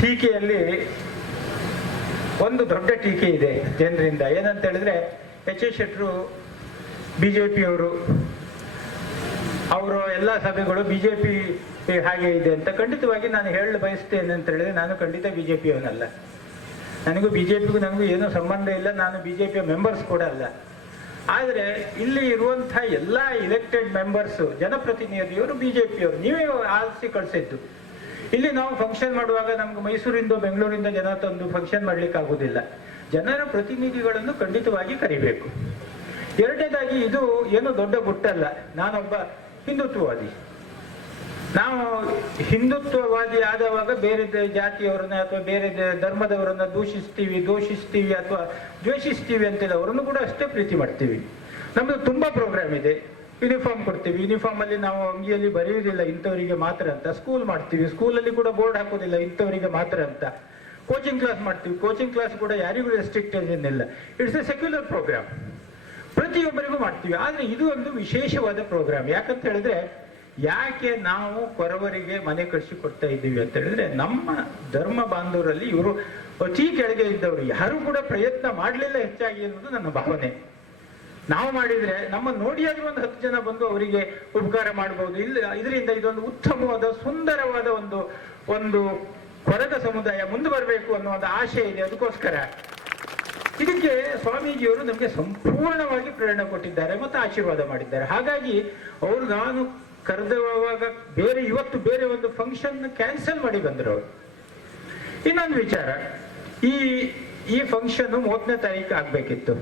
ಟೀಕೆಯಲ್ಲಿ ಒಂದು ದೊಡ್ಡ ಟೀಕೆ ಇದೆ ಜನರಿಂದ. ಏನಂತ ಹೇಳಿದ್ರೆ ಎಚ್ ಎಸ್ ಶೆಟ್ರು ಬಿ ಜೆ ಪಿಯವರು ಅವರು ಎಲ್ಲ ಸಭೆಗಳು ಬಿ ಜೆ ಪಿ ಹಾಗೆ ಇದೆ ಅಂತ ಖಂಡಿತವಾಗಿ ನಾನು ಹೇಳಲು ಬಯಸ್ತೇನೆ ಅಂತ ಹೇಳಿದ್ರೆ ನಾನು ಖಂಡಿತ ಬಿ ಜೆ ಪಿಯವನಲ್ಲ ನನಗೂ ಬಿ ಜೆ ಪಿಗೂ ನನಗೂ ಏನೂ ಸಂಬಂಧ ಇಲ್ಲ, ನಾನು ಬಿ ಜೆ ಪಿಯ ಮೆಂಬರ್ಸ್ ಕೂಡ ಅಲ್ಲ. ಆದರೆ, ಇಲ್ಲಿ ಇರುವಂಥ ಎಲ್ಲ ಇಲೆಕ್ಟೆಡ್ ಮೆಂಬರ್ಸು ಜನಪ್ರತಿನಿಧಿಯವರು ಬಿ ಜೆ ಪಿಯವರು ನೀವೇ ಆರಿಸಿ ಕಳಿಸಿದ್ದು. ಇಲ್ಲಿ ನಾವು ಫಂಕ್ಷನ್ ಮಾಡುವಾಗ ನಮ್ಗೆ ಮೈಸೂರಿಂದ, ಬೆಂಗಳೂರಿಂದ ಜನ ತಂದು ಫಂಕ್ಷನ್ ಮಾಡ್ಲಿಕ್ಕೆ ಆಗುದಿಲ್ಲ ಜನರ ಪ್ರತಿನಿಧಿಗಳನ್ನು ಖಂಡಿತವಾಗಿ ಕರಿಬೇಕು. ಎರಡನೇದಾಗಿ ಇದು ಏನು ದೊಡ್ಡ ಗುಟ್ಟಲ್ಲ ನಾನೊಬ್ಬ ಹಿಂದುತ್ವವಾದಿ. ನಾವು ಹಿಂದುತ್ವವಾದಿ ಆದವಾಗ ಬೇರೆ ಜಾತಿಯವರನ್ನ ಅಥವಾ ಬೇರೆ ಧರ್ಮದವರನ್ನ ದೂಷಿಸ್ತೀವಿ, ದೋಷಿಸ್ತೀವಿ ಅಥವಾ ದ್ವೇಷಿಸ್ತೀವಿ ಅಂತ ಅವರನ್ನು ಕೂಡ ಅಷ್ಟೇ ಪ್ರೀತಿ ಮಾಡ್ತೀವಿ. ನಮ್ದು ತುಂಬಾ ಪ್ರೋಗ್ರಾಮ್ ಇದೆ. ಯೂನಿಫಾರ್ಮ್ ಕೊಡ್ತೀವಿ. ಯೂನಿಫಾರ್ಮ್ ಅಲ್ಲಿ ನಾವು ಅಂಗಿಯಲ್ಲಿ ಬರೆಯುವುದಿಲ್ಲ ಇಂಥವರಿಗೆ ಮಾತ್ರ ಅಂತ. ಸ್ಕೂಲ್ ಮಾಡ್ತೀವಿ. ಸ್ಕೂಲಲ್ಲಿ ಕೂಡ ಬೋರ್ಡ್ ಹಾಕೋದಿಲ್ಲ ಇಂಥವರಿಗೆ ಮಾತ್ರ ಅಂತ. ಕೋಚಿಂಗ್ ಕ್ಲಾಸ್ ಮಾಡ್ತೀವಿ. ಕೋಚಿಂಗ್ ಕ್ಲಾಸ್ ಕೂಡ ಯಾರಿಗೂ ರೆಸ್ಟ್ರಿಕ್ಟ್ ಇಲ್ಲ ಇಟ್ಸ್ ಎ ಸೆಕ್ಯುಲರ್ ಪ್ರೋಗ್ರಾಮ್ ಪ್ರತಿಯೊಬ್ಬರಿಗೂ ಮಾಡ್ತೀವಿ. ಆದ್ರೆ ಇದು ಒಂದು ವಿಶೇಷವಾದ ಪ್ರೋಗ್ರಾಮ್ ಯಾಕಂತ ಹೇಳಿದ್ರೆ, ಯಾಕೆ ನಾವು ಕೊರವರಿಗೆ ಮನೆ ಕಳಿಸಿ ಕೊಡ್ತಾ ಇದ್ದೀವಿ ಅಂತ ಹೇಳಿದ್ರೆ, ನಮ್ಮ ಧರ್ಮ ಬಾಂಧವರಲ್ಲಿ ಇವರು ಅತಿ ಕೆಳಗೆ ಇದ್ದವರು. ಯಾರು ಕೂಡ ಪ್ರಯತ್ನ ಮಾಡಲಿಲ್ಲ ಹೆಚ್ಚಾಗಿ ಅನ್ನೋದು ನನ್ನ ಭಾವನೆ. ನಾವು ಮಾಡಿದ್ರೆ ನಮ್ಮ ನೋಡಿಯಾಗಿ ಒಂದು ಹತ್ತು ಜನ ಬಂದು ಅವರಿಗೆ ಉಪಕಾರ ಮಾಡಬಹುದು ಇಲ್ಲ, ಇದರಿಂದ ಇದೊಂದು ಉತ್ತಮವಾದ, ಸುಂದರವಾದ ಒಂದು ಒಂದು ಕೊರಗ ಸಮುದಾಯ ಮುಂದೆ ಬರಬೇಕು ಅನ್ನೋ ಒಂದು ಆಶೆ ಇದೆ. ಅದಕ್ಕೋಸ್ಕರ ಇದಕ್ಕೆ ಸ್ವಾಮೀಜಿಯವರು ನಮಗೆ ಸಂಪೂರ್ಣವಾಗಿ ಪ್ರೇರಣೆ ಕೊಟ್ಟಿದ್ದಾರೆ, ಮತ್ತು ಆಶೀರ್ವಾದ ಮಾಡಿದ್ದಾರೆ. ಹಾಗಾಗಿ ಅವರು ನಾನು ಕರೆದವಾಗ ಬೇರೆ, ಇವತ್ತು ಬೇರೆ ಒಂದು ಫಂಕ್ಷನ್ ಕ್ಯಾನ್ಸಲ್ ಮಾಡಿ ಬಂದರು. ಅವರು ಇನ್ನೊಂದು ವಿಚಾರ, ಈ ಈ ಫಂಕ್ಷನ್ ಮೂವತ್ತನೇ ತಾರೀಕು ಆಗ್ಬೇಕಿತ್ತು.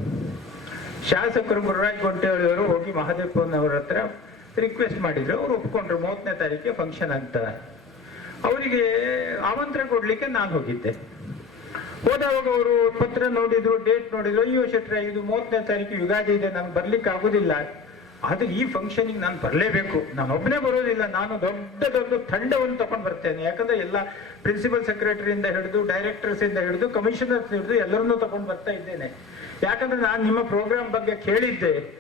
ಶಾಸಕರು ಗುರುರಾಜ್ ಗೊಂಟೆಹಳ್ಳಿ ಅವರು ಹೋಗಿ ಅವರ ಹತ್ರ ರಿಕ್ವೆಸ್ಟ್ ಮಾಡಿದ್ರು. ಅವ್ರು ಒಪ್ಕೊಂಡ್ರು ಮೂವತ್ತನೇ ತಾರೀಕಿಗೆ ಫಂಕ್ಷನ್ ಅಂತ ಅವರಿಗೆ ಆಮಂತ್ರಣ ಕೊಡ್ಲಿಕ್ಕೆ ನಾನು ಹೋಗಿದ್ದೆ. ಹೋದಾಗ ಅವರು ಪತ್ರ ನೋಡಿದ್ರು ಡೇಟ್ ನೋಡಿದ್ರು, ಅಯ್ಯೋ ಶೆಟ್ರ, ಇದು ಮೂವತ್ತನೇ ತಾರೀಕು ಯುಗಾದಿ ಇದೆ ನಾನು ಬರ್ಲಿಕ್ಕೆ ಆಗುದಿಲ್ಲ. ಆದ್ರೆ ಈ ಫಂಕ್ಷನಿಗೆ ನಾನು ಬರಲೇಬೇಕು. ನಾನು ಒಬ್ಬನೇ ಬರೋದಿಲ್ಲ, ನಾನು ದೊಡ್ಡ ದೊಡ್ಡ ತಂಡವನ್ನು ತಕೊಂಡು ಬರ್ತೇನೆ. ಯಾಕಂದ್ರೆ ಎಲ್ಲ ಪ್ರಿನ್ಸಿಪಲ್ ಸೆಕ್ರೆಟರಿಯಿಂದ ಹಿಡಿದು ಡೈರೆಕ್ಟರ್ಸ್ ಇಂದ ಹಿಡಿದು ಕಮಿಷನರ್ಸ್ ಹಿಡಿದು ಎಲ್ಲರನ್ನೂ ತಗೊಂಡು ಬರ್ತಾ ಇದ್ದೇನೆ. ಯಾಕಂದ್ರೆ ನಾನು ನಿಮ್ಮ ಪ್ರೋಗ್ರಾಮ್ ಬಗ್ಗೆ ಕೇಳಿದ್ದೆ.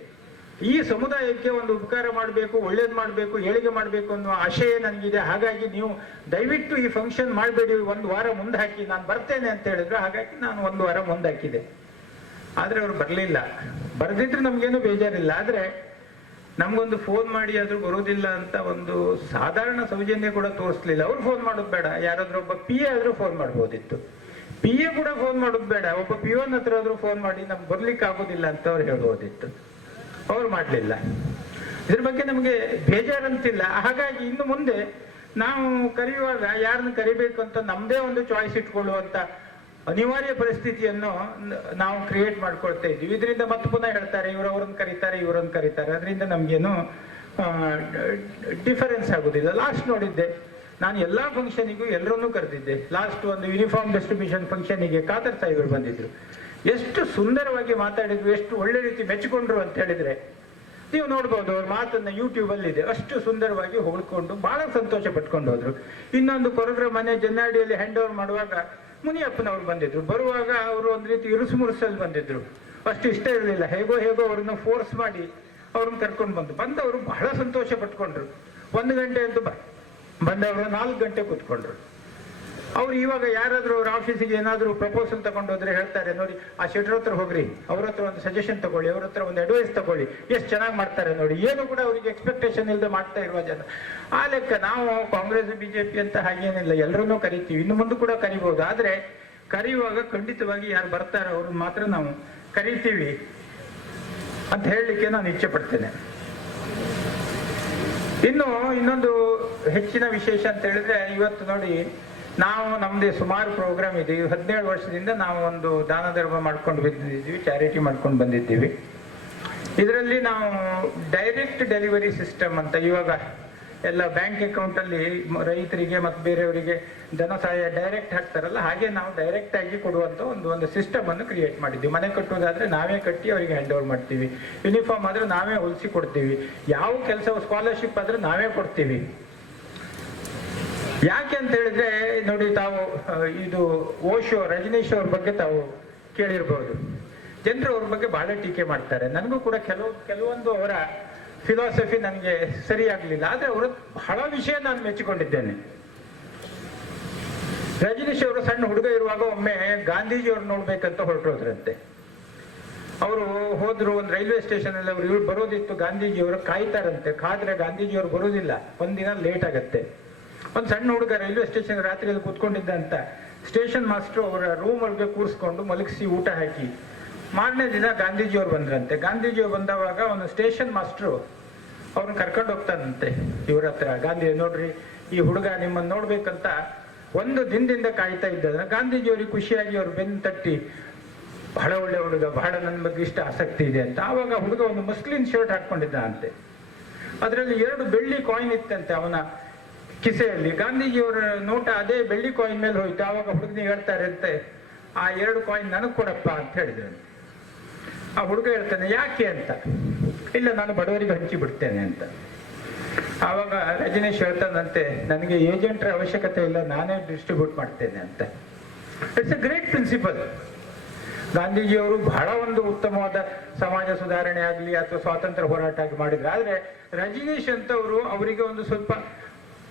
ಈ ಸಮುದಾಯಕ್ಕೆ ಒಂದು ಉಪಕಾರ ಮಾಡಬೇಕು, ಒಳ್ಳೇದು ಮಾಡಬೇಕು, ಏಳಿಗೆ ಮಾಡಬೇಕು ಅನ್ನೋ ಆಶಯ ನನಗಿದೆ. ಹಾಗಾಗಿ ನೀವು ದಯವಿಟ್ಟು ಈ ಫಂಕ್ಷನ್ ಮಾಡಬೇಡಿ. ಒಂದು ವಾರ ಮುಂದೆ ಹಾಕಿ ನಾನು ಬರ್ತೇನೆ ಅಂತ ಹೇಳಿದ್ರು ಹಾಗಾಗಿ ನಾನು ಒಂದು ವಾರ ಮುಂದೆ ಹಾಕಿದೆ ಆದ್ರೆ ಅವ್ರು ಬರಲಿಲ್ಲ. ಬರ್ದಿದ್ರೆ ನಮಗೇನು ಬೇಜಾರಿಲ್ಲ. ಆದ್ರೆ ನಮಗೊಂದು ಫೋನ್ ಮಾಡಿ ಆದ್ರೂ ಬರೋದಿಲ್ಲ ಅಂತ ಒಂದು ಸಾಧಾರಣ ಸೌಜನ್ಯ ಕೂಡ ತೋರಿಸ್ಲಿಲ್ಲ. ಅವ್ರು ಫೋನ್ ಮಾಡೋದು ಬೇಡ. ಯಾರಾದರೂ ಒಬ್ಬ ಪಿ ಎ ಆದ್ರೂ ಫೋನ್ ಮಾಡ್ಬೋದಿತ್ತು. ಪಿ ಎ ಕೂಡ ಫೋನ್ ಮಾಡೋದು ಬೇಡ. ಒಬ್ಬ ಪಿ ಒನ್ ಹತ್ರ ಆದ್ರೂ ಫೋನ್ ಮಾಡಿ ನಮ್ಗೆ ಬರ್ಲಿಕ್ಕೆ ಆಗೋದಿಲ್ಲ ಅಂತ ಅವ್ರು ಹೇಳ್ಬೋದಿತ್ತು ಅವ್ರು ಮಾಡಲಿಲ್ಲ. ಇದ್ರ ಬಗ್ಗೆ ನಮಗೆ ಬೇಜಾರಂತಿಲ್ಲ. ಹಾಗಾಗಿ ಇನ್ನು ಮುಂದೆ ನಾವು ಕರೆಯುವಾಗ ಯಾರನ್ನು ಕರಿಬೇಕು ಅಂತ ನಮ್ದೇ ಒಂದು ಚಾಯ್ಸ್ ಇಟ್ಕೊಳ್ಳುವಂತ ಅನಿವಾರ್ಯ ಪರಿಸ್ಥಿತಿಯನ್ನು ನಾವು ಕ್ರಿಯೇಟ್ ಮಾಡ್ಕೊಳ್ತಾ ಇದ್ವಿ ಇದರಿಂದ ಮತ್ತೆ ಪುನಃ ಹೇಳ್ತಾರೆ ಇವರು ಅವ್ರನ್ನ ಕರೀತಾರೆ, ಇವರನ್ನು ಕರೀತಾರೆ. ಅದರಿಂದ ನಮ್ಗೇನು ಡಿಫರೆನ್ಸ್ ಆಗುದಿಲ್ಲ. ಲಾಸ್ಟ್ ನೋಡಿದ್ದೆ. ನಾನು ಎಲ್ಲಾ ಫಂಕ್ಷನಿಗೂ ಎಲ್ಲರನ್ನೂ ಕರೆದಿದ್ದೆ. ಲಾಸ್ಟ್ ಒಂದು ಯೂನಿಫಾರ್ಮ್ ಡಿಸ್ಟ್ರಿಬ್ಯೂಷನ್ ಫಂಕ್ಷನಿಗೆ ಖಾದರ್ ಸಾಹೇಬರು ಬಂದಿದ್ರು. ಎಷ್ಟು ಸುಂದರವಾಗಿ ಮಾತಾಡಿದ್ರು, ಎಷ್ಟು ಒಳ್ಳೆ ರೀತಿ ಮೆಚ್ಚಿಕೊಂಡ್ರು ಅಂತ ಹೇಳಿದ್ರೆ, ನೀವು ನೋಡ್ಬೋದು ಅವ್ರ ಮಾತನ್ನ ಯೂಟ್ಯೂಬ್ ಅಲ್ಲಿ ಇದೆ ಅಷ್ಟು ಸುಂದರವಾಗಿ ಹೋಗ್ಕೊಂಡು ಬಹಳ ಸಂತೋಷ ಪಟ್ಕೊಂಡು ಹೋದ್ರು. ಇನ್ನೊಂದು ಕೊರಗ್ರ ಮನೆ ಜನ್ನಾಡಿಯಲ್ಲಿ ಹ್ಯಾಂಡ್ ಓವರ್ ಮಾಡುವಾಗ ಮುನಿಯಪ್ಪನವ್ರು ಬಂದಿದ್ರು. ಬರುವಾಗ ಅವರು ಒಂದು ರೀತಿ ಇರುಸು ಮುರುಸಲ್ಲಿ ಬಂದಿದ್ರು. ಅಷ್ಟು ಇಷ್ಟ ಇರಲಿಲ್ಲ. ಹೇಗೋ ಹೇಗೋ ಅವ್ರನ್ನ ಫೋರ್ಸ್ ಮಾಡಿ ಅವ್ರನ್ನ ಕರ್ಕೊಂಡು ಬಂದು ಬಂದವರು ಬಹಳ ಸಂತೋಷ ಪಟ್ಕೊಂಡ್ರು. ಒಂದು ಗಂಟೆ ಅಂತೂ ಬ- ಬಂದವರು ನಾಲ್ಕು ಗಂಟೆ ಕೂತ್ಕೊಂಡ್ರು. ಅವ್ರು ಇವಾಗ ಯಾರಾದರೂ ಅವ್ರ ಆಫೀಸಿಗೆ ಏನಾದರೂ ಪ್ರಪೋಸಲ್ ತಗೊಂಡು ಹೋದ್ರೆ ಹೇಳ್ತಾರೆ, ನೋಡಿ, ಆ ಶೆಟ್ರ್ ಹತ್ರ ಹೋಗ್ರಿ, ಅವ್ರ ಹತ್ರ ಒಂದು ಸಜೆಷನ್ ತಗೊಳ್ಳಿ, ಅವ್ರ ಹತ್ರ ಒಂದು ಅಡ್ವೈಸ್ ತಗೊಳ್ಳಿ, ಎಷ್ಟು ಚೆನ್ನಾಗಿ ಮಾಡ್ತಾರೆ ನೋಡಿ, ಏನು ಕೂಡ ಅವರಿಗೆ ಎಕ್ಸ್ಪೆಕ್ಟೇಷನ್ ಇಲ್ಲದೆ ಮಾಡ್ತಾ ಇರುವ ಜನ. ಆ ಲೆಕ್ಕ ನಾವು ಕಾಂಗ್ರೆಸ್, ಬಿಜೆಪಿ ಅಂತ ಹಾಗೇನಿಲ್ಲ ಎಲ್ಲರನ್ನೂ ಕರಿತೀವಿ. ಇನ್ನು ಮುಂದೆ ಕೂಡ ಕರಿಬಹುದು ಆದರೆ ಕರೆಯುವಾಗ ಖಂಡಿತವಾಗಿ ಯಾರು ಬರ್ತಾರೋ ಅವ್ರನ್ನ ಮಾತ್ರ ನಾವು ಕರಿತೀವಿ ಅಂತ ಹೇಳಲಿಕ್ಕೆ ನಾನು ಇಚ್ಛೆ ಪಡ್ತೇನೆ. ಇನ್ನು ಇನ್ನೊಂದು ಹೆಚ್ಚಿನ ವಿಶೇಷ ಅಂತ ಹೇಳಿದ್ರೆ ಇವತ್ತು ನೋಡಿ, ನಾವು ನಮ್ಮದೇ ಸುಮಾರು ಪ್ರೋಗ್ರಾಮ್ ಇದೆ. ಹದಿನೇಳು ವರ್ಷದಿಂದ ನಾವು ಒಂದು ದಾನ ಧರ್ಮ ಮಾಡ್ಕೊಂಡು ಬಂದಿದ್ದೀವಿ ಚಾರಿಟಿ ಮಾಡ್ಕೊಂಡು ಬಂದಿದ್ದೀವಿ. ಇದರಲ್ಲಿ ನಾವು ಡೈರೆಕ್ಟ್ ಡೆಲಿವರಿ ಸಿಸ್ಟಮ್ ಅಂತ ಇವಾಗ ಎಲ್ಲ ಬ್ಯಾಂಕ್ ಅಕೌಂಟ್ ಅಲ್ಲಿ ಮ- ರೈತರಿಗೆ ಮತ್ತು ಬೇರೆಯವರಿಗೆ ಧನ ಸಹಾಯ ಡೈರೆಕ್ಟ್ ಹಾಕ್ತಾರಲ್ಲ, ಹಾಗೆ ನಾವು ಡೈರೆಕ್ಟ್ ಆಗಿ ಕೊಡುವಂತ ಒಂದು ಒಂದು ಸಿಸ್ಟಮ್ ಅನ್ನು ಕ್ರಿಯೇಟ್ ಮಾಡಿದ್ವಿ ಮನೆ ಕಟ್ಟುವುದಾದ್ರೆ ನಾವೇ ಕಟ್ಟಿ ಅವರಿಗೆ ಹ್ಯಾಂಡ್ ಓವರ್ ಮಾಡ್ತೀವಿ. ಯೂನಿಫಾರ್ಮ್ ಆದ್ರೆ ನಾವೇ ಹೊಲಿಸಿ ಕೊಡ್ತೀವಿ. ಯಾವ ಕೆಲಸ ಸ್ಕಾಲರ್ಶಿಪ್ ಆದ್ರೆ ನಾವೇ ಕೊಡ್ತೀವಿ. ಯಾಕೆ ಅಂತ ಹೇಳಿದ್ರೆ, ನೋಡಿ ತಾವು ಇದು ಓಶೋ, ರಜನೀಶ್ ಅವ್ರ ಬಗ್ಗೆ ತಾವು ಕೇಳಿರ್ಬೋದು. ಜನರು ಅವ್ರ ಬಗ್ಗೆ ಬಹಳ ಟೀಕೆ ಮಾಡ್ತಾರೆ. ನನಗೂ ಕೂಡ ಕೆಲವು, ಕೆಲವೊಂದು ಅವರ ಫಿಲಾಸಫಿ ನನಗೆ ಸರಿಯಾಗಲಿಲ್ಲ. ಆದರೆ ಅವರು ಬಹಳ ವಿಷಯ ನಾನು ಮೆಚ್ಚಿಕೊಂಡಿದ್ದೇನೆ. ರಜನೀಶ್ ಅವರು ಸಣ್ಣ ಹುಡುಗ ಇರುವಾಗ ಒಮ್ಮೆ ಗಾಂಧೀಜಿಯವ್ರು ನೋಡ್ಬೇಕಂತ ಹೊರಟೋದ್ರಂತೆ. ಅವರು ಹೋದ್ರು ಒಂದು ರೈಲ್ವೆ ಸ್ಟೇಷನ್ ಅಲ್ಲಿ ಅವರು ಇವ್ರು ಬರೋದಿತ್ತು ಗಾಂಧೀಜಿಯವರು ಕಾಯ್ತಾರಂತೆ. ಕಾದ್ರೆ ಗಾಂಧೀಜಿಯವರು ಬರೋದಿಲ್ಲ. ಒಂದಿನ ಲೇಟ್ ಆಗತ್ತೆ. ಒಂದು ಸಣ್ಣ ಹುಡುಗ ರೈಲ್ವೆ ಸ್ಟೇಷನ್ ರಾತ್ರಿಯಲ್ಲಿ ಕೂತ್ಕೊಂಡಿದ್ದ ಅಂತ ಸ್ಟೇಷನ್ ಮಾಸ್ಟರ್ ಅವರ ರೂಮ್ ಒಳಗೆ ಕೂರಿಸ್ಕೊಂಡು ಮಲಗಿಸಿ ಊಟ ಹಾಕಿ ಮಾರನೇ ದಿನ ಗಾಂಧೀಜಿಯವ್ರು ಬಂದ್ರಂತೆ. ಗಾಂಧೀಜಿಯವ್ರು ಬಂದವಾಗ ಒಂದು ಸ್ಟೇಷನ್ ಮಾಸ್ಟ್ರು ಅವ್ರನ್ನ ಕರ್ಕೊಂಡು ಹೋಗ್ತಾನಂತೆ ಇವ್ರ ಹತ್ರ. ಗಾಂಧಿ ನೋಡ್ರಿ, ಈ ಹುಡುಗ ನಿಮ್ಮನ್ನ ನೋಡ್ಬೇಕಂತ ಒಂದು ದಿನದಿಂದ ಕಾಯ್ತಾ ಇದ್ದ ಗಾಂಧೀಜಿಯವ್ರಿಗೆ ಖುಷಿಯಾಗಿ ಅವ್ರು ಬೆನ್ನು ತಟ್ಟಿ, ಬಹಳ ಒಳ್ಳೆ ಹುಡುಗ, ಬಹಳ ನನ್ನ ಬಗ್ಗೆ ಇಷ್ಟ ಆಸಕ್ತಿ ಇದೆ ಅಂತ. ಆವಾಗ ಹುಡುಗ ಒಂದು ಮುಸ್ಲಿಂ ಶರ್ಟ್ ಹಾಕೊಂಡಿದ್ದ ಅಂತೆ ಅದರಲ್ಲಿ ಎರಡು ಬೆಳ್ಳಿ ಕಾಯಿನ್ ಇತ್ತಂತೆ ಅವನ ಕಿಸೆಯಲ್ಲಿ. ಗಾಂಧೀಜಿಯವರ ನೋಟ ಅದೇ ಬೆಳ್ಳಿ ಕಾಯಿನ್ ಮೇಲೆ ಹೋಯ್ತು. ಆವಾಗ ಹುಡುಗನಿಗೆ ಹೇಳ್ತಾರೆ ಅಂತೆ, ಆ ಎರಡು ಕಾಯಿನ್ ನನಗೆ ಕೊಡಪ್ಪ ಅಂತ ಹೇಳಿದ್ರಂತೆ ಆ ಹುಡುಗ ಹೇಳ್ತಾನೆ, ಯಾಕೆ ಅಂತ? ಇಲ್ಲ, ನಾನು ಬಡವರಿಗೆ ಹಂಚಿ ಬಿಡ್ತೇನೆ ಅಂತ. ಆವಾಗ ರಜನೀಶ್ ಹೇಳ್ತಾನಂತೆ, ನನಗೆ ಏಜೆಂಟ್ರ ಅವಶ್ಯಕತೆ ಇಲ್ಲ, ನಾನೇ ಡಿಸ್ಟ್ರಿಬ್ಯೂಟ್ ಮಾಡ್ತೇನೆ ಅಂತ. ಇಟ್ಸ್ ಎ ಗ್ರೇಟ್ ಪ್ರಿನ್ಸಿಪಲ್ ಗಾಂಧೀಜಿಯವರು ಬಹಳ ಒಂದು ಉತ್ತಮವಾದ ಸಮಾಜ ಸುಧಾರಣೆ ಆಗಲಿ ಅಥವಾ ಸ್ವಾತಂತ್ರ್ಯ ಹೋರಾಟ ಆಗಿ ಮಾಡಿದ್ರು. ಆದ್ರೆ ರಜನೀಶ್ ಅಂತವರು ಅವರಿಗೆ ಒಂದು ಸ್ವಲ್ಪ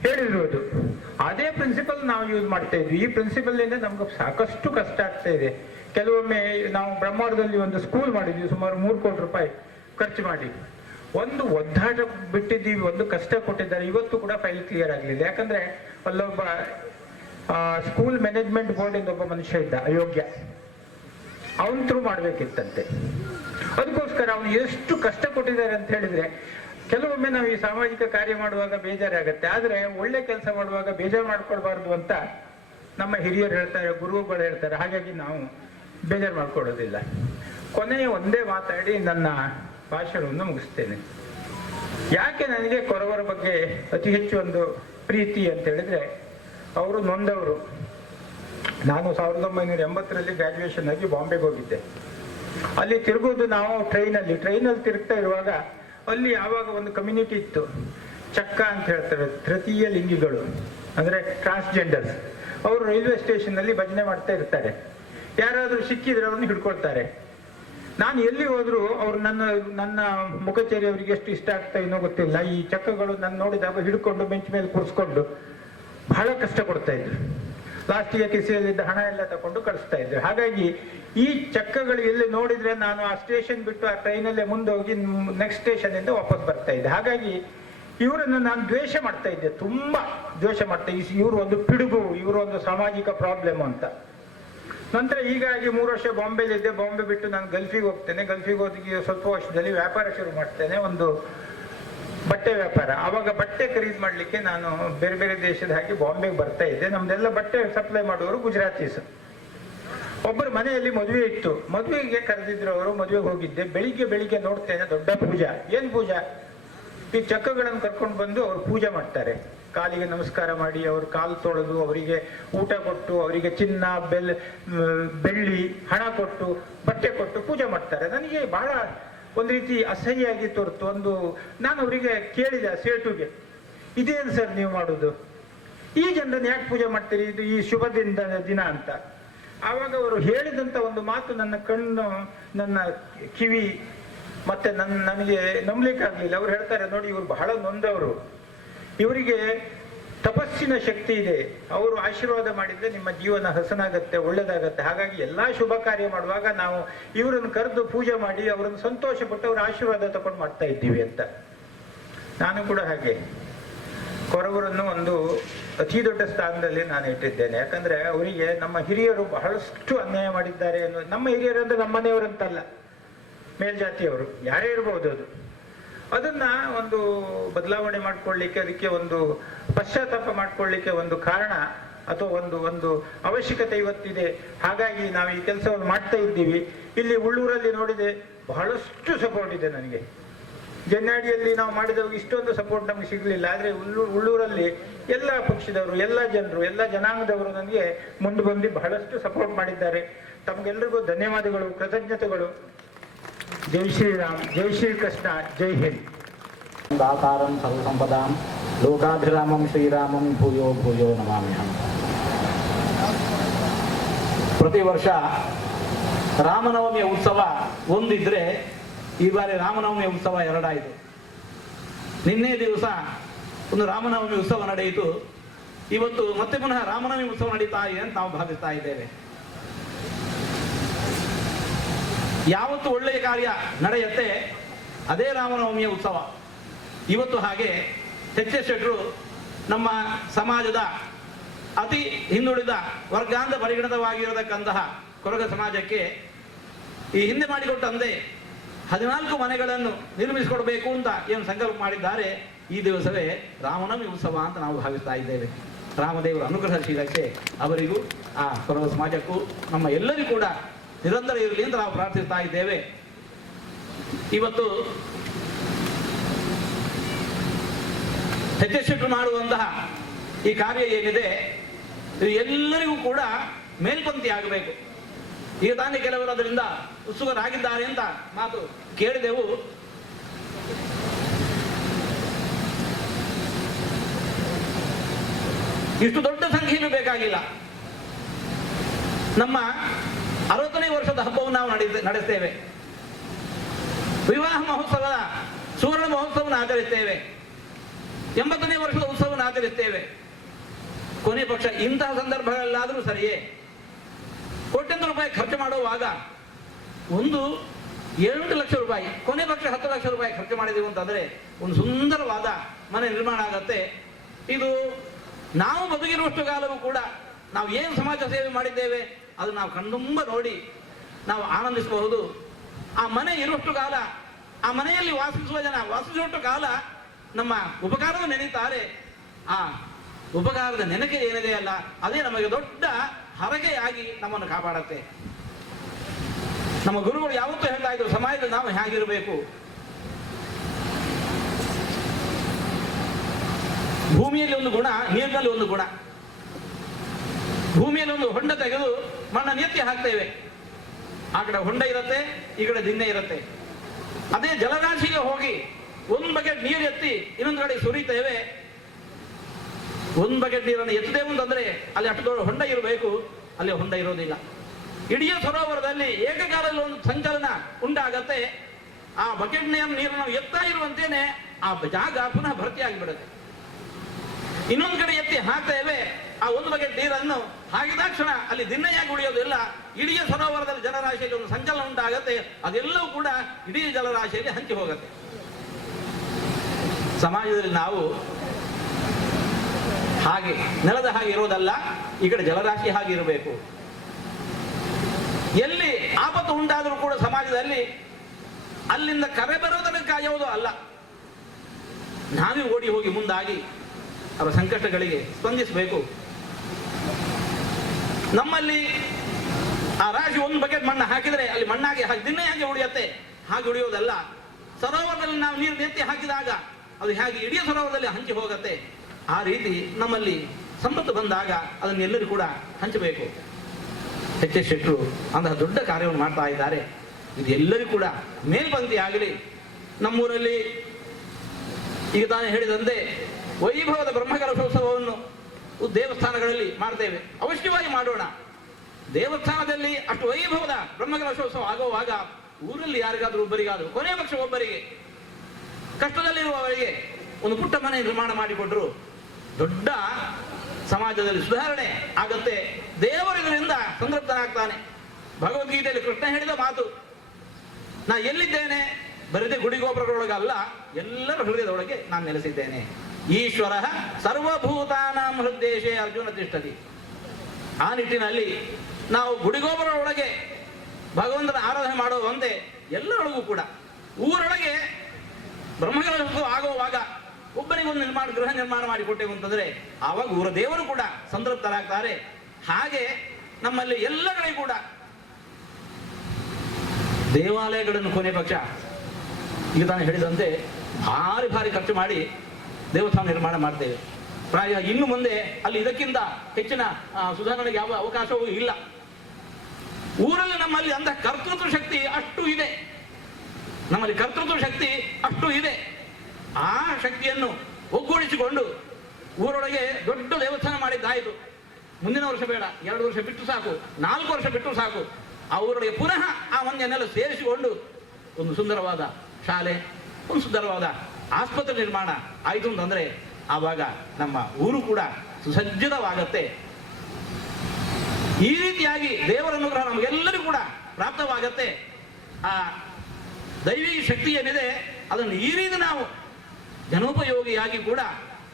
ಹೇಳಿದ್ರು ಅದು. ಅದೇ ಪ್ರಿನ್ಸಿಪಲ್ ನಾವು ಯೂಸ್ ಮಾಡ್ತಾ ಇದ್ವಿ. ಈ ಪ್ರಿನ್ಸಿಪಲ್ ಇಂದ ನಮ್ಗೆ ಸಾಕಷ್ಟು ಕಷ್ಟ ಆಗ್ತಾ ಇದೆ. ಕೆಲವೊಮ್ಮೆ ನಾವು ಬ್ರಹ್ಮಾಂಡದಲ್ಲಿ ಒಂದು ಸ್ಕೂಲ್ ಮಾಡಿದ್ವಿ, ಸುಮಾರು ಮೂರು ಕೋಟಿ ರೂಪಾಯಿ ಖರ್ಚು ಮಾಡಿ. ಒಂದು ಒದ್ದಾಟ ಬಿಟ್ಟಿದ್ದೀವಿ, ಒಂದು ಕಷ್ಟ ಕೊಟ್ಟಿದ್ದಾರೆ, ಇವತ್ತು ಕೂಡ ಫೈಲ್ ಕ್ಲಿಯರ್ ಆಗಲಿಲ್ಲ. ಯಾಕಂದ್ರೆ ಅಲ್ಲೊಬ್ಬ ಸ್ಕೂಲ್ ಮ್ಯಾನೇಜ್ಮೆಂಟ್ ಬೋರ್ಡ್ ಇಂದ ಒಬ್ಬ ಮನುಷ್ಯ ಇದ್ದ, ಅಯೋಗ್ಯ. ಅವನ್ ಥ್ರೂ ಮಾಡ್ಬೇಕಿತ್ತಂತೆ. ಅದಕ್ಕೋಸ್ಕರ ಅವನು ಎಷ್ಟು ಕಷ್ಟ ಕೊಟ್ಟಿದ್ದಾರೆ ಅಂತ ಹೇಳಿದ್ರೆ, ಕೆಲವೊಮ್ಮೆ ನಾವು ಈ ಸಾಮಾಜಿಕ ಕಾರ್ಯ ಮಾಡುವಾಗ ಬೇಜಾರಾಗತ್ತೆ. ಆದ್ರೆ ಒಳ್ಳೆ ಕೆಲಸ ಮಾಡುವಾಗ ಬೇಜಾರು ಮಾಡ್ಕೊಳ್ಬಾರ್ದು ಅಂತ ನಮ್ಮ ಹಿರಿಯರು ಹೇಳ್ತಾರೆ ಗುರುಗಳು ಹೇಳ್ತಾರೆ. ಹಾಗಾಗಿ ನಾವು ಬೇಜಾರು ಮಾಡ್ಕೊಡೋದಿಲ್ಲ ಕೊನೆಯ ಒಂದೇ ಮಾತಾಡಿ ನನ್ನ ಭಾಷಣವನ್ನು ಮುಗಿಸ್ತೇನೆ. ಯಾಕೆ ನನಗೆ ಕೊರವರ ಬಗ್ಗೆ ಅತಿ ಹೆಚ್ಚು ಒಂದು ಪ್ರೀತಿ ಅಂತ ಹೇಳಿದ್ರೆ, ಅವರು ನೊಂದವರು. ನಾನು ಸಾವಿರದ ಒಂಬೈನೂರ ಎಂಬತ್ತರಲ್ಲಿ ಗ್ರಾಜ್ಯುಯೇಷನ್ ಆಗಿ ಬಾಂಬೆಗೆ ಹೋಗಿದ್ದೆ. ಅಲ್ಲಿ ತಿರುಗೋದು ನಾವು ಟ್ರೈನಲ್ಲಿ ಟ್ರೈನಲ್ಲಿ ತಿರುಗ್ತಾ ಇರುವಾಗ ಅಲ್ಲಿ ಯಾವಾಗ ಒಂದು ಕಮ್ಯುನಿಟಿ ಇತ್ತು, ಚಕ್ಕ ಅಂತ ಹೇಳ್ತಾರೆ, ತೃತೀಯ ಲಿಂಗಿಗಳು, ಅಂದ್ರೆ ಟ್ರಾನ್ಸ್ಜೆಂಡರ್ಸ್ ಅವರು ರೈಲ್ವೆ ಸ್ಟೇಷನ್ ಅಲ್ಲಿ ಭಜನೆ ಮಾಡ್ತಾ ಇರ್ತಾರೆ. ಯಾರಾದ್ರೂ ಸಿಕ್ಕಿದ್ರೆ ಅವ್ರನ್ನ ಹಿಡ್ಕೊಳ್ತಾರೆ. ನಾನು ಎಲ್ಲಿ ಹೋದ್ರು ಅವ್ರು ನನ್ನ ನನ್ನ ಮುಖಚೇರಿ ಅವರಿಗೆ ಎಷ್ಟು ಇಷ್ಟ ಆಗ್ತಾ ಗೊತ್ತಿಲ್ಲ. ಈ ಚಕ್ಕಗಳು ನನ್ನ ನೋಡಿದಾಗ ಹಿಡ್ಕೊಂಡು ಬೆಂಚ್ ಮೇಲೆ ಕೂರಿಸ್ಕೊಂಡು ಬಹಳ ಕಷ್ಟ ಕೊಡ್ತಾ ಇದ್ರು. ಲಾಸ್ಟಿಗೆ ಕಿಸೆಯಲ್ಲಿದ್ದ ಹಣ ಎಲ್ಲ ತಕೊಂಡು ಕಳಿಸ್ತಾ ಇದ್ರು. ಹಾಗಾಗಿ ಈ ಚಕ್ಕಗಳು ಎಲ್ಲಿ ನೋಡಿದ್ರೆ ನಾನು ಆ ಸ್ಟೇಷನ್ ಬಿಟ್ಟು ಆ ಟ್ರೈನಲ್ಲೇ ಮುಂದೆ ಹೋಗಿ ನೆಕ್ಸ್ಟ್ ಸ್ಟೇಷನ್ ಇಂದ ವಾಪಸ್ ಬರ್ತಾ ಇದ್ದೆ. ಹಾಗಾಗಿ ಇವರನ್ನು ನಾನು ದ್ವೇಷ ಮಾಡ್ತಾ ಇದ್ದೆ. ತುಂಬಾ ದ್ವೇಷ ಮಾಡ್ತಾ ಇವರು ಒಂದು ಪಿಡುಗು, ಇವರು ಒಂದು ಸಾಮಾಜಿಕ ಪ್ರಾಬ್ಲಮ್ ಅಂತ. ನಂತರ ಹೀಗಾಗಿ ಮೂರು ವರ್ಷ ಬಾಂಬೆಲಿದ್ದೆ. ಬಾಂಬೆ ಬಿಟ್ಟು ನಾನು ಗಲ್ಫಿಗೆ ಹೋಗ್ತೇನೆ. ಗಲ್ಫಿಗೆ ಹೋಗಿ ಸ್ವಲ್ಪ ವರ್ಷದಲ್ಲಿ ವ್ಯಾಪಾರ ಶುರು ಮಾಡ್ತೇನೆ. ಒಂದು ಬಟ್ಟೆ ವ್ಯಾಪಾರ. ಆವಾಗ ಬಟ್ಟೆ ಖರೀದಿ ಮಾಡಲಿಕ್ಕೆ ನಾನು ಬೇರೆ ಬೇರೆ ದೇಶದ ಹಾಕಿ ಬಾಂಬೆಗೆ ಬರ್ತಾ ಇದ್ದೆ. ನಮ್ದೆಲ್ಲ ಬಟ್ಟೆ ಸಪ್ಲೈ ಮಾಡುವವರು ಗುಜರಾತೀಸ್. ಒಬ್ಬರು ಮನೆಯಲ್ಲಿ ಮದುವೆ ಇತ್ತು. ಮದುವೆಗೆ ಕರೆದಿದ್ರು ಅವರು, ಮದುವೆಗೆ ಹೋಗಿದ್ದೆ. ಬೆಳಿಗ್ಗೆ ಬೆಳಿಗ್ಗೆ ನೋಡ್ತೇನೆ ದೊಡ್ಡ ಪೂಜಾ. ಏನ್ ಪೂಜಾ? ಈ ಚಕ್ಕಗಳನ್ನು ಕರ್ಕೊಂಡು ಬಂದು ಅವ್ರು ಪೂಜೆ ಮಾಡ್ತಾರೆ. ಕಾಲಿಗೆ ನಮಸ್ಕಾರ ಮಾಡಿ, ಅವ್ರ ಕಾಲು ತೊಳೆದು ಅವರಿಗೆ ಊಟ ಕೊಟ್ಟು, ಅವರಿಗೆ ಚಿನ್ನ, ಬೆಲ್ ಬೆಳ್ಳಿ, ಹಣ ಕೊಟ್ಟು, ಬಟ್ಟೆ ಕೊಟ್ಟು ಪೂಜೆ ಮಾಡ್ತಾರೆ. ನನಗೆ ಬಹಳ ಒಂದು ರೀತಿ ಅಸಹ್ಯಾಗಿ ತೋರ್ತು. ಒಂದು, ನಾನು ಅವರಿಗೆ ಕೇಳಿದೆ ಸೇಟುಗೆ ಇದೇನು ಸರ್ ನೀವು ಮಾಡೋದು? ಈ ಜನರನ್ನು ಯಾಕೆ ಪೂಜೆ ಮಾಡ್ತೀರಿ? ಇದು ಈ ಶುಭ ದಿನ ದಿನ ಅಂತ. ಆವಾಗ ಅವರು ಹೇಳಿದಂತ ಒಂದು ಮಾತು ನನ್ನ ಕಣ್ಣು, ನನ್ನ ಕಿವಿ ಮತ್ತೆ ನನ್ನ ನನಗೆ ನಂಬಲಿಕ್ಕೆ ಆಗ್ಲಿಲ್ಲ ಅವ್ರು ಹೇಳ್ತಾರೆ, ನೋಡಿ, ಇವರು ಬಹಳ ನೊಂದವರು. ಇವರಿಗೆ ತಪಸ್ಸಿನ ಶಕ್ತಿ ಇದೆ. ಅವರು ಆಶೀರ್ವಾದ ಮಾಡಿದ್ರೆ ನಿಮ್ಮ ಜೀವನ ಹಸನಾಗತ್ತೆ, ಒಳ್ಳೇದಾಗತ್ತೆ. ಹಾಗಾಗಿ ಎಲ್ಲಾ ಶುಭ ಕಾರ್ಯ ಮಾಡುವಾಗ ನಾವು ಇವರನ್ನು ಕರೆದು ಪೂಜೆ ಮಾಡಿ ಅವರನ್ನು ಸಂತೋಷ ಪಟ್ಟು ಅವ್ರ ಆಶೀರ್ವಾದ ತಗೊಂಡು ಮಾಡ್ತಾ ಇದ್ದೀವಿ ಅಂತ. ನಾನು ಕೂಡ ಹಾಗೆ. ಕೊರವರನ್ನು ಒಂದು ಅತಿ ದೊಡ್ಡ ಸ್ಥಾನದಲ್ಲಿ ನಾನು ಇಟ್ಟಿದ್ದೇನೆ. ಯಾಕಂದ್ರೆ ಅವರಿಗೆ ನಮ್ಮ ಹಿರಿಯರು ಬಹಳಷ್ಟು ಅನ್ಯಾಯ ಮಾಡಿದ್ದಾರೆ ಅನ್ನೋದು ನಮ್ಮ ಹಿರಿಯರು ಅಂದ್ರೆ ನಮ್ಮನೆಯವರಂತಲ್ಲ ಮೇಲ್ಜಾತಿಯವರು. ಯಾರೇ ಇರಬಹುದು ಅದು. ಅದನ್ನ ಒಂದು ಬದಲಾವಣೆ ಮಾಡ್ಕೊಳ್ಳಿಕ್ಕೆ ಅದಕ್ಕೆ ಒಂದು ಪಶ್ಚಾತ್ತಾಪ ಮಾಡ್ಕೊಳ್ಳಿಕ್ಕೆ ಒಂದು ಕಾರಣ ಅಥವಾ ಒಂದು ಒಂದು ಅವಶ್ಯಕತೆ ಇವತ್ತಿದೆ. ಹಾಗಾಗಿ ನಾವು ಈ ಕೆಲಸವನ್ನು ಮಾಡ್ತಾ ಇದ್ದೀವಿ. ಇಲ್ಲಿ ಉಳ್ಳೂರಲ್ಲಿ ನೋಡಿದೆ ಬಹಳಷ್ಟು ಸಪೋರ್ಟ್ ಇದೆ ನನಗೆ. ಜನ್ನಾಡಿಯಲ್ಲಿ ನಾವು ಮಾಡಿದವಾಗ ಇಷ್ಟೊಂದು ಸಪೋರ್ಟ್ ನಮಗೆ ಸಿಗಲಿಲ್ಲ. ಆದರೆ ಉಳ್ಳು, ಉಳ್ಳೂರಲ್ಲಿ ಎಲ್ಲ ಪಕ್ಷದವರು, ಎಲ್ಲ ಜನರು, ಎಲ್ಲ ಜನಾಂಗದವರು ನನಗೆ ಮುಂದೆ ಬಂದು ಬಹಳಷ್ಟು ಸಪೋರ್ಟ್ ಮಾಡಿದ್ದಾರೆ. ತಮಗೆಲ್ಲರಿಗೂ ಧನ್ಯವಾದಗಳು, ಕೃತಜ್ಞತೆಗಳು. ಜೈ ಶ್ರೀರಾಮ್, ಜೈ జై ಜೈ ಹಿಂದ್. ದಾತಾರಂ దాతారం సర్వసంపదాం ಲೋಕಾಭಿರಾಮಂ ಶ್ರೀರಾಮಂ ಭೂಯೋ ಭೂಯೋ ನಮಾಮಿ ಪ್ರತಿ ವರ್ಷ ರಾಮನವಮಿಯ ಉತ್ಸವ ಒಂದಿದ್ರೆ ಈ ಬಾರಿ ರಾಮನವಮಿಯ ಉತ್ಸವ ಎರಡಾಯಿತು. ನಿನ್ನೆ ದಿವಸ ಒಂದು ರಾಮನವಮಿ ಉತ್ಸವ ನಡೆಯಿತು. ಇವತ್ತು ಮತ್ತೆ ಪುನಃ ರಾಮನವಮಿ ಉತ್ಸವ ನಡೀತಾ ಇದೆ ಅಂತ ನಾವು ಭಾವಿಸ್ತಾ ಇದ್ದೇವೆ. ಯಾವತ್ತು ಒಳ್ಳೆಯ ಕಾರ್ಯ ನಡೆಯುತ್ತೆ, ಅದೇ ರಾಮನವಮಿಯ ಉತ್ಸವ. ಇವತ್ತು ಹಾಗೆ ಎಚ್ ಎಸ್ ಶೆಟ್ರು ನಮ್ಮ ಸಮಾಜದ ಅತಿ ಹಿಂದುಳಿದ ವರ್ಗಾಂತ ಪರಿಗಣಿತವಾಗಿರತಕ್ಕಂತಹ ಕೊರಗ ಸಮಾಜಕ್ಕೆ ಈ ಹಿಂದೆ ಮಾಡಿಕೊಟ್ಟಂತೆ ಹದಿನಾಲ್ಕು ಮನೆಗಳನ್ನು ನಿರ್ಮಿಸಿಕೊಡಬೇಕು ಅಂತ ಏನು ಸಂಕಲ್ಪ ಮಾಡಿದ್ದಾರೆ, ಈ ದಿವಸವೇ ರಾಮನವಮಿ ಉತ್ಸವ ಅಂತ ನಾವು ಭಾವಿಸ್ತಾ ಇದ್ದೇವೆ. ರಾಮದೇವರ ಅನುಗ್ರಹ ಶೀಲಕ್ಕೆ ಅವರಿಗೂ, ಆ ಕೊರಗ ಸಮಾಜಕ್ಕೂ, ನಮ್ಮ ಎಲ್ಲರಿಗೂ ಕೂಡ ನಿರಂತರ ಇರಲಿ ಅಂತ ನಾವು ಪ್ರಾರ್ಥಿಸ್ತಾ ಇದ್ದೇವೆ. ಇವತ್ತು ಹೆಚ್ಚೆಚ್ಚು ಮಾಡುವಂತಹ ಈ ಕಾರ್ಯ ಏನಿದೆ, ಇದು ಎಲ್ಲರಿಗೂ ಕೂಡ ಮೇಲ್ಪಂಕ್ತಿ ಆಗಬೇಕು. ಈಗ ತಾನೇ ಕೆಲವರು ಅದರಿಂದ ಉತ್ಸುಕರಾಗಿದ್ದಾರೆ ಅಂತ ಮಾತು ಕೇಳಿದೆವು. ಇಷ್ಟು ದೊಡ್ಡ ಸಂಖ್ಯೆಯೂ ಬೇಕಾಗಿಲ್ಲ. ನಮ್ಮ ಅರವತ್ತನೇ ವರ್ಷದ ಹಬ್ಬವನ್ನು ನಾವು ನಡೆಸ್ತೇವೆ. ವಿವಾಹ ಮಹೋತ್ಸವ, ಸುವರ್ಣ ಮಹೋತ್ಸವವನ್ನು ಆಚರಿಸ್ತೇವೆ. ಎಂಬತ್ತನೇ ವರ್ಷದ ಉತ್ಸವವನ್ನು ಆಚರಿಸ್ತೇವೆ. ಕೊನೆ ಪಕ್ಷ ಇಂತಹ ಸಂದರ್ಭಗಳಲ್ಲಾದರೂ ಸರಿಯೇ. ಕೋಟ್ಯಂತರ ರೂಪಾಯಿ ಖರ್ಚು ಮಾಡುವಾಗ ಒಂದು ಏಳೆಂಟು ಲಕ್ಷ ರೂಪಾಯಿ, ಕೊನೆ ಪಕ್ಷ ಹತ್ತು ಲಕ್ಷ ರೂಪಾಯಿ ಖರ್ಚು ಮಾಡಿದೀವಿ ಅಂತಂದರೆ ಒಂದು ಸುಂದರವಾದ ಮನೆ ನಿರ್ಮಾಣ ಆಗತ್ತೆ. ಇದು ನಾವು ಬದುಕಿರುವಷ್ಟು ಕಾಲವೂ ಕೂಡ ನಾವು ಏನು ಸಮಾಜ ಸೇವೆ ಮಾಡಿದ್ದೇವೆ ಅದು ನಾವು ಕಣ್ತುಂಬ ನೋಡಿ ನಾವು ಆನಂದಿಸಬಹುದು. ಆ ಮನೆ ಇರುವಷ್ಟು ಕಾಲ, ಆ ಮನೆಯಲ್ಲಿ ವಾಸಿಸುವ ಜನ ವಾಸಿಸುವಷ್ಟು ಕಾಲ ನಮ್ಮ ಉಪಕಾರವನ್ನು ನೆನೀತಾರೆ ಆ ಉಪಕಾರದ ನೆನಕೆ ಏನಿದೆ ಅಲ್ಲ, ಅದೇ ನಮಗೆ ದೊಡ್ಡ ಹರಕೆಯಾಗಿ ನಮ್ಮನ್ನು ಕಾಪಾಡತ್ತೆ. ನಮ್ಮ ಗುರುಗಳು ಯಾವತ್ತೂ ಹೇಳ್ತಾ ಇದ್ರು, ಸಮಾಜದಲ್ಲಿ ನಾವು ಹೇಗಿರಬೇಕು? ಭೂಮಿಯಲ್ಲಿ ಒಂದು ಗುಣ, ನೀರಿನಲ್ಲಿ ಒಂದು ಗುಣ. ಭೂಮಿಯಲ್ಲಿ ಒಂದು ಹೊಂಡ ತೆಗೆದು ಮಣ್ಣನ್ನು ಎತ್ತಿ ಹಾಕ್ತೇವೆ. ಆ ಕಡೆ ಹೊಂಡ ಇರುತ್ತೆ, ಈ ಕಡೆ ದಿನ್ನೆ ಇರುತ್ತೆ. ಅದೇ ಜಲರಾಶಿಗೆ ಹೋಗಿ ಒಂದ್ ಬಕೆಟ್ ನೀರು ಎತ್ತಿ ಇನ್ನೊಂದು ಕಡೆ ಸುರಿತೇವೆ. ಒಂದು ಬಕೆಟ್ ನೀರನ್ನು ಎತ್ತದೇವು ಅಂತಂದ್ರೆ ಅಲ್ಲಿ ಅಷ್ಟು ದೊಡ್ಡ ಹೊಂಡ ಇರಬೇಕು, ಅಲ್ಲಿ ಹೊಂಡ ಇರೋದಿಲ್ಲ. ಇಡೀ ಸರೋವರದಲ್ಲಿ ಏಕಕಾಲದಲ್ಲಿ ಒಂದು ಸಂಚಲನ ಉಂಟಾಗತ್ತೆ. ಆ ಬಕೆಟ್ ನೀರನ್ನು ಎತ್ತಾ ಇರುವಂತೇನೆ, ಆ ಜಾಗ ಪುನಃ ಭರ್ತಿ ಆಗಿಬಿಡುತ್ತೆ ಇನ್ನೊಂದು ಕಡೆ ಎತ್ತಿ ಹಾಕ್ತೇವೆ ಆ ಒಂದು ಬಗೆಯ ನೀರನ್ನು ಹಾಕಿದಾಕ್ಷಣ ಅಲ್ಲಿ ದಿನ್ನೆಯಾಗಿ ಉಳಿಯೋದಿಲ್ಲ ಇಡೀ ಸರೋವರದಲ್ಲಿ ಜಲರಾಶಿಯಲ್ಲಿ ಒಂದು ಸಂಚಲನ ಉಂಟಾಗತ್ತೆ. ಅದೆಲ್ಲವೂ ಕೂಡ ಇಡೀ ಜಲರಾಶಿಯಲ್ಲಿ ಹಂಚಿ ಹೋಗುತ್ತೆ. ಸಮಾಜದಲ್ಲಿ ನಾವು ಹಾಗೆ ನೆಲದ ಹಾಗೆ ಇರೋದಲ್ಲ, ಈ ಕಡೆ ಜಲರಾಶಿ ಹಾಗೆ ಇರಬೇಕು. ಎಲ್ಲಿ ಆಪತ್ತು ಉಂಟಾದರೂ ಕೂಡ ಸಮಾಜದಲ್ಲಿ ಅಲ್ಲಿಂದ ಕರೆ ಬರೋದನ್ನು ಕಾಯೋದು ಅಲ್ಲ. ನಾವೇ ಓಡಿ ಹೋಗಿ ಮುಂದಾಗಿ ಅವರ ಸಂಕಷ್ಟಗಳಿಗೆ ಸ್ಪಂದಿಸಬೇಕು. ನಮ್ಮಲ್ಲಿ ಆ ರಾಶಿ ಒಂದು ಬಕೆಟ್ ಮಣ್ಣು ಹಾಕಿದರೆ ಅಲ್ಲಿ ಮಣ್ಣಾಗಿ ದಿನ ಹೇಗೆ ಉಳಿಯುತ್ತೆ. ಹಾಗೆ ಉಳಿಯೋದಲ್ಲ. ಸರೋವರದಲ್ಲಿ ನಾವು ನೀರು ಎತ್ತಿ ಹಾಕಿದಾಗ ಅದು ಹೇಗೆ ಇಡೀ ಸರೋವರದಲ್ಲಿ ಹಂಚಿ ಹೋಗುತ್ತೆ. ಆ ರೀತಿ ನಮ್ಮಲ್ಲಿ ಸಂಪತ್ತು ಬಂದಾಗ ಅದನ್ನು ಎಲ್ಲರೂ ಕೂಡ ಹಂಚಬೇಕು. ಎಚ್ ಎಸ್ ಶೆಟ್ಟರು ಅಂತಹ ದೊಡ್ಡ ಕಾರ್ಯವನ್ನು ಮಾಡ್ತಾ ಇದ್ದಾರೆ. ಇದು ಎಲ್ಲರಿಗೂ ಕೂಡ ಮೇಲ್ಪಂಕ್ತಿ ಆಗಲಿ. ನಮ್ಮೂರಲ್ಲಿ ಈಗ ತಾನೇ ಹೇಳಿದಂತೆ ವೈಭವದ ಬ್ರಹ್ಮಕಲಶೋತ್ಸವವನ್ನು ದೇವಸ್ಥಾನಗಳಲ್ಲಿ ಮಾಡ್ತೇವೆ. ಅವಶ್ಯವಾಗಿ ಮಾಡೋಣ. ದೇವಸ್ಥಾನದಲ್ಲಿ ಅಷ್ಟು ವೈಭವದ ಬ್ರಹ್ಮಕಲಶೋತ್ಸವ ಆಗುವಾಗ ಊರಲ್ಲಿ ಯಾರಿಗಾದ್ರೂ ಒಬ್ಬರಿಗಾದ್ರೂ, ಕೊನೆ ಪಕ್ಷ ಒಬ್ಬರಿಗೆ, ಕಷ್ಟದಲ್ಲಿರುವವರಿಗೆ ಒಂದು ಪುಟ್ಟ ಮನೆ ನಿರ್ಮಾಣ ಮಾಡಿಕೊಟ್ರು ದೊಡ್ಡ ಸಮಾಜದಲ್ಲಿ ಸುಧಾರಣೆ ಆಗತ್ತೆ. ದೇವರು ಇದರಿಂದ ಸಂತೃಪ್ತನಾಗ್ತಾನೆ. ಭಗವದ್ಗೀತೆಯಲ್ಲಿ ಕೃಷ್ಣ ಹೇಳಿದ ಮಾತು, ನಾ ಎಲ್ಲಿದ್ದೇನೆ? ಬರದೆ ಗುಡಿಗೋಪುರಗಳೊಳಗೆ ಅಲ್ಲ, ಎಲ್ಲರ ಹೃದಯದೊಳಗೆ ನಾನು ನೆಲೆಸಿದ್ದೇನೆ. ಈಶ್ವರ ಸರ್ವಭೂತಾನಾಂ ಹೃದ್ದೇಶೇ ಅರ್ಜುನ ತಿಷ್ಠತಿ ಆ ನಿಟ್ಟಿನಲ್ಲಿ ನಾವು ಗುಡಿಗೋಪುರದೊಳಗೆ ಭಗವಂತನ ಆರಾಧನೆ ಮಾಡೋ ಒಂದೇ ಎಲ್ಲರೊಳಗೂ ಕೂಡ. ಊರೊಳಗೆ ಬ್ರಹ್ಮಗಳು ಆಗುವಾಗ ಒಬ್ಬರಿಗೊಂದು ನಿರ್ಮಾಣ, ಗೃಹ ನಿರ್ಮಾಣ ಮಾಡಿಕೊಟ್ಟೆವು ಅಂತಂದ್ರೆ ಆವಾಗ ಊರ ದೇವರು ಕೂಡ ಸಂತೃಪ್ತರಾಗ್ತಾರೆ. ಹಾಗೆ ನಮ್ಮಲ್ಲಿ ಎಲ್ಲ ಕಡೆ ಕೂಡ ದೇವಾಲಯಗಳನ್ನು ಕೊನೆ ಪಕ್ಷ ಈಗ ತಾನು ಹೇಳಿದಂತೆ ಭಾರಿ ಭಾರಿ ಖರ್ಚು ಮಾಡಿ ದೇವಸ್ಥಾನ ನಿರ್ಮಾಣ ಮಾಡ್ತೇವೆ. ಪ್ರಾಯ ಇನ್ನು ಮುಂದೆ ಅಲ್ಲಿ ಇದಕ್ಕಿಂತ ಹೆಚ್ಚಿನ ಸುಧಾರಣೆಗೆ ಯಾವ ಅವಕಾಶವೂ ಇಲ್ಲ. ಊರಲ್ಲಿ ನಮ್ಮಲ್ಲಿ ಅಂತ ಕರ್ತೃತ್ವ ಶಕ್ತಿ ಅಷ್ಟು ಇದೆ. ನಮ್ಮಲ್ಲಿ ಕರ್ತೃತ್ವ ಶಕ್ತಿ ಅಷ್ಟು ಇದೆ. ಆ ಶಕ್ತಿಯನ್ನು ಒಗ್ಗೂಡಿಸಿಕೊಂಡು ಊರೊಳಗೆ ದೊಡ್ಡ ದೇವಸ್ಥಾನ ಮಾಡಿದ್ದಾಯಿತು ಮುಂದಿನ ವರ್ಷ ಬೇಡ, ಎರಡು ವರ್ಷ ಬಿಟ್ಟು ಸಾಕು, ನಾಲ್ಕು ವರ್ಷ ಬಿಟ್ಟು ಸಾಕು. ಆ ಊರೊಳಗೆ ಪುನಃ ಆ ಮಂದಿಯನ್ನೆಲ್ಲ ಸೇರಿಸಿಕೊಂಡು ಒಂದು ಸುಂದರವಾದ ಶಾಲೆ, ಒಂದು ಸುಂದರವಾದ ಆಸ್ಪತ್ರೆ ನಿರ್ಮಾಣ ಆಯಿತು ಅಂತಂದರೆ ಆವಾಗ ನಮ್ಮ ಊರು ಕೂಡ ಸುಸಜ್ಜಿತವಾಗತ್ತೆ. ಈ ರೀತಿಯಾಗಿ ದೇವರ ಅನುಗ್ರಹ ನಮಗೆಲ್ಲರಿಗೂ ಕೂಡ ಪ್ರಾಪ್ತವಾಗತ್ತೆ. ಆ ದೈವಿ ಶಕ್ತಿ ಏನಿದೆ, ಅದನ್ನು ಈ ರೀತಿ ನಾವು ಜನೋಪಯೋಗಿಯಾಗಿ ಕೂಡ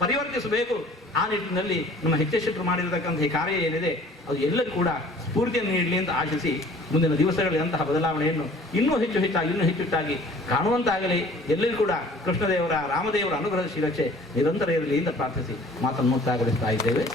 ಪರಿವರ್ತಿಸಬೇಕು. ಆ ನಿಟ್ಟಿನಲ್ಲಿ ನಮ್ಮ ಶೆಟ್ಟರು ಮಾಡಿರತಕ್ಕಂಥ ಈ ಕಾರ್ಯ ಏನಿದೆ, ಅದು ಎಲ್ಲರಿಗೂ ಕೂಡ ಸ್ಫೂರ್ತಿಯನ್ನು ನೀಡಲಿ ಅಂತ ಆಶಿಸಿ ಮುಂದಿನ ದಿವಸಗಳಲ್ಲಿ ಅಂತಹ ಬದಲಾವಣೆಯನ್ನು ಇನ್ನೂ ಹೆಚ್ಚು ಹೆಚ್ಚಾಗಿ, ಇನ್ನೂ ಹೆಚ್ಚುಟ್ಟಾಗಿ ಕಾಣುವಂತಾಗಲಿ. ಎಲ್ಲರೂ ಕೂಡ ಕೃಷ್ಣದೇವರ, ರಾಮದೇವರ ಅನುಗ್ರಹ ಶ್ರೀರಕ್ಷೆ ನಿರಂತರ ಇರಲಿ ಅಂತ ಪ್ರಾರ್ಥಿಸಿ ಮಾತನ್ನು ಮುಕ್ತಾಯಗೊಳಿಸ್ತಾ ಇದ್ದೇವೆ.